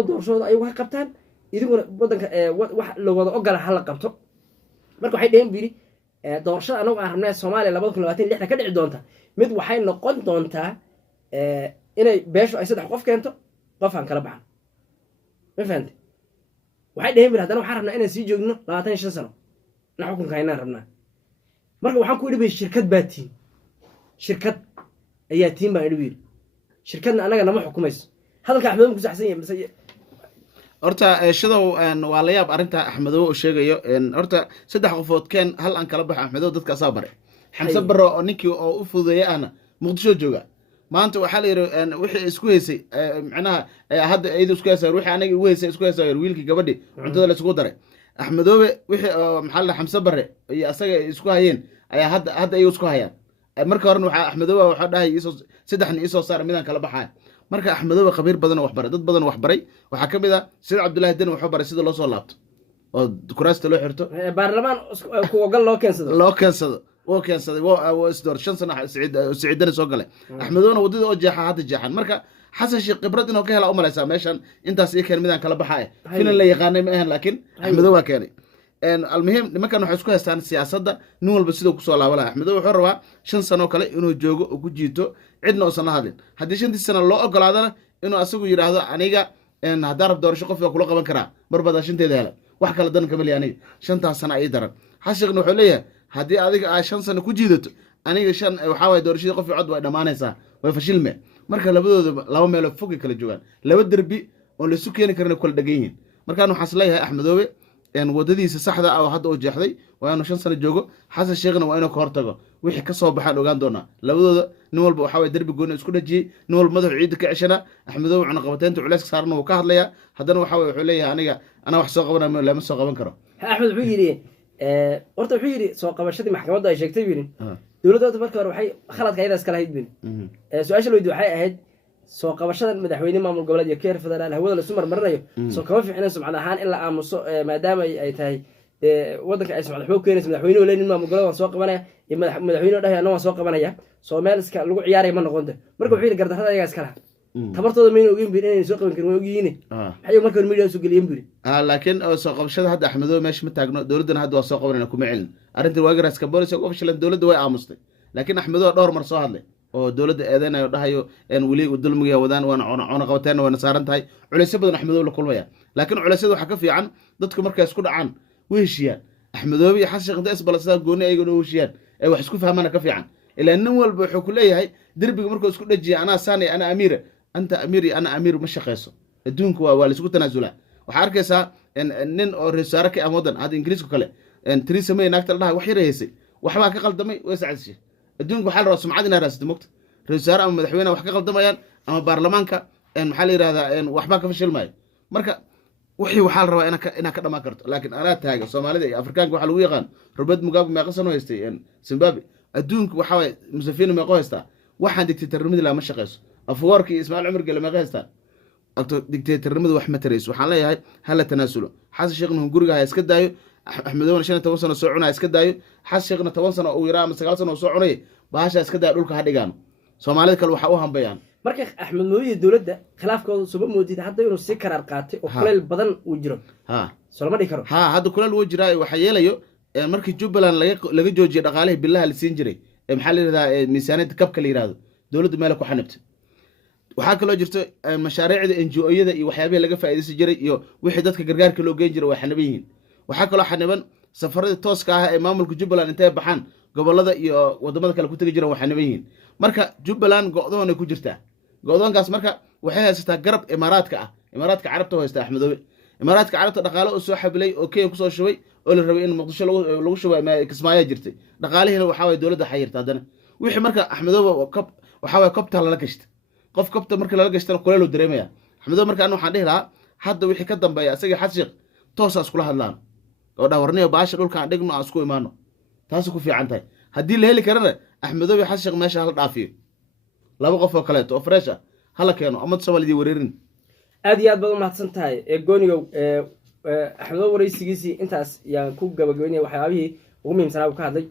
doorashooda ay wax qabtaan idiguna wadanka wax la wada ogol hal qabto marka waxay dheen biri doorashada anagu aan rabnaa Soomaaliya 2026 ka dhici doonta mid waxay noqon doontaa inay beesho ay saddex qof keento qof aan kala baxan ma fahanti waxay dheen biri hadana waxaan rabnaa inaan sii joogno 25 sano na xukunka inaan rabnaa marka waxaan ku idhi shirkad baatiin shirkad ayaa tiin baa idhi shirkadna anaga nama xukumayso hadalka Axmed ku saxsan yahay horta shidow waa la yaab arinta Axmedow oo sheegayo horta saddex qofood keen hal aan kala baxo Axmedow dadka soo baray xamse baro oo ninkii oo u fududeeyay ana Muqdisho jooga maanta waxa la yiri wixii isku heysay macnaha hadda ay isku heysay wixii anaga ugu heysay isku heysay wiilkii gabadhi cuntada la isku daray Axmedow wixii maxal la xamse bare iyo asaga isku hayeen ayaa hadda ay isku hayaan marka horena waxa Axmedow waxa dhahay saddexni isoo saar midaan kala baxay marka Axmedow khabiir badan wax baray dad badan wax baray waxa kamid ah Sida Cabdullaahi Dan wuxuu baray sida loo soo laabto oo kuraasta loo xirto baarlamaan ku ogal loo keensado waa isdoor 5 sano Siciidana soo galay Axmedowna wadada oo jeexa hadda jeexan marka xasan sheekh khibrad inuu ka hela u malaysa meeshan intaas ay keen midaan kala baxay filan la yaqaanay ma ahan laakiin Axmedow waa keenay المهم nimankan waxay isku haystaan siyaasadda nin walba sidoo ku soo laabala Axmedow wuxuu rabaa 5 sano kale inuu joogo oo ku jiito cidna oo san hadlin haddii 5 sano loo ogolaadana inuu asagu yiraahdo aniga haddii rab doorasho qof kula qaban karaa marba dashinteeda hela wax kala dan kama leeyahay 5 sano ay daran xashiqna wuxuu leeyahay haddii adiga ay 5 sano ku jiidato aniga 5 waxa way doorashada qof cod way dhamaanaysaa way fashilme marka labadooda laba meel fog kala joogan laba darbi oo la isu keeni karna kala dhageeyeen markaan waxa isleeyahay Axmedow wadadiisa saxda ah oo hadda oo jeexday waa inuu 5 sano joogo xasan sheekhna waa inuu ka hortago wixii ka soo baxaan ogaan doona labadooda nin walba waxa way darbi gooni isku dhajiyay nin walba madax ciid ka ceshana Axmedow wuxuu qabateynta culeys saarna uu ka hadlaya haddana waxa way wuxuu leeyahay ana wax soo qabanaa lama soo qaban karo Axmed wuxuu yiri horta wuxuu yiri soo qabashadii maxkamadda ay sheegtay yiri dawladda markii hore waxay khaladka ayada iska lahayd bin su'aasha loo waxay ahayd soo qabashada madaxweyne maamul goboleed iyo keer federaal hawada la sumar marnayo soo kama fiicnaan sumcad ahaan in la aamuso maadaama ay tahay wadanka ay sumcad xoog keenayso madaxweyne oo leeyahay maamul goboleed soo qabanaya iyo madaxweyne dhahay anoo soo qabanaya Soomaaliska lagu ciyaaray ma noqonta marka wuxuu yiri gardarrada ayaga iska lahaa tabartooda ma inuu ogin inay soo qaban karin ogiine waxay marka media soo galiyeen buri laakiin soo qabashada hadda Axmedow meesha ma taagno dawladana hadda waa soo qabanayna kuma cilin arinta waagaraas ka booliska uga fashilan dawladda way aamustay laakiin Axmedow dhowr mar soo hadlay oo dawladda eedeynaayo dhahayo wali dulmiga wadaan waana qabateen waana saaran tahay culeysyo badan Axmedow la kulmaya laakiin culeysyada waxa ka fiican dadku markay isku dhacaan way heshiyaan Axmedow iyo xasan sheekh inta isbalasa gooni ay u heshiyaan ay wax isku fahmaan ka fiican ilaa nin walba wuxuu ku leeyahay darbiga markuu isku dhajiyo ana saani ana amiir anta amiir ana amiir ma shaqeyso adduunku waa la isku tanaasula waxa arkaysaa nin oo reesaare ka amadan hada Ingiriisku kale Theresa May naagta dhahay wax yareysay waxba ka qaldamay way saacadisay adduunku waxa la rabaa sumcad inay raasito mugta reesaare ama madaxweyne wax ka qaldamayaan ama baarlamaanka maxaa la yiraahdaa waxba ka fashilmay marka wixii waxa la rabaa inaa ka dhamaan karto laakiin ana taaga Soomaalida iyo Afrikaanka waxa lagu yaqaan Robert Mugabe ma qasan haystay Zimbabwe adduunku waxa way Museveni ma qoysta waxaan dictatornimada la ma shaqeyso afwarki Ismaaciil Umar Gale ma qeysta agto dictatornimada wax ma tarayso waxaan leeyahay hala tanaasulo xasan sheekhna guriga ha iska daayo Axmedowna 15 sano soo cunaa iska daayo xasan sheekhna 10 sano oo yaraa ama 9 sano soo cunay baasha iska daayo dhulka ha dhigaan Soomaalida kale waxa u hambayaan marka Axmedow iyo dawladda khilaafkooda soo moodid hadda inuu si karar qaatay oo kuleel badan uu jiro Soomaalida dhigi karo hadda kuleel uu jiraa waxa yeelayo markii Jubbaland laga joojiyay dhaqaalaha billaha la siin jiray maxaa la yiraahdaa miisaaniyadda kabka la yiraahdo dawladdu meel ku xanibtay waxa kale oo jirto mashaariicda NGO-yada iyo waxyaabaha laga faa'iideysan jiray iyo wixii dadka gargaarka loo geyn jiray way xaniban yihiin waxa kale oo xaniban safarada tooska ah ee maamulka Jubbaland intay baxaan gobolada iyo wadamada kale ku tagi jireen way xaniban yihiin marka Jubbaland go'doon ay ku jirtaa go'doonkaas marka waxay haysataa garab Imaaraadka Carabta haysta Axmedow Imaaraadka Carabta dhaqaale oo soo xabilay oo Kenya ku soo shubay oo la rabay in Muqdisho lagu shubay ma Kismaayo jirtay dhaqaalihiina waxa way dawladda xayirta hadana wixii marka Axmedow waxa way kabta la gashtay qof kabta marka la gashtana kuleel uu dareemaya Axmedow marka aan waxaan dhihi lahaa hadda wixii ka dambeeya asaga xashiq toos ah isku hadlaan oo dhawarniyo baasha dhulka aan dhigno aan isku imaano taas ku fiican tahay haddii la heli karana Axmedow iyo xashiq meesha hal dhaafiyo laba qof oo kale oo fresh ah hala keeno ama Soomaaliya wareerin aad iyo aad baad u mahadsan tahay goonigow Axmedow waraysigiisii intaas yaan ku gabagabeynay waxyaabihii ugu muhiimsanaa uu ka hadlay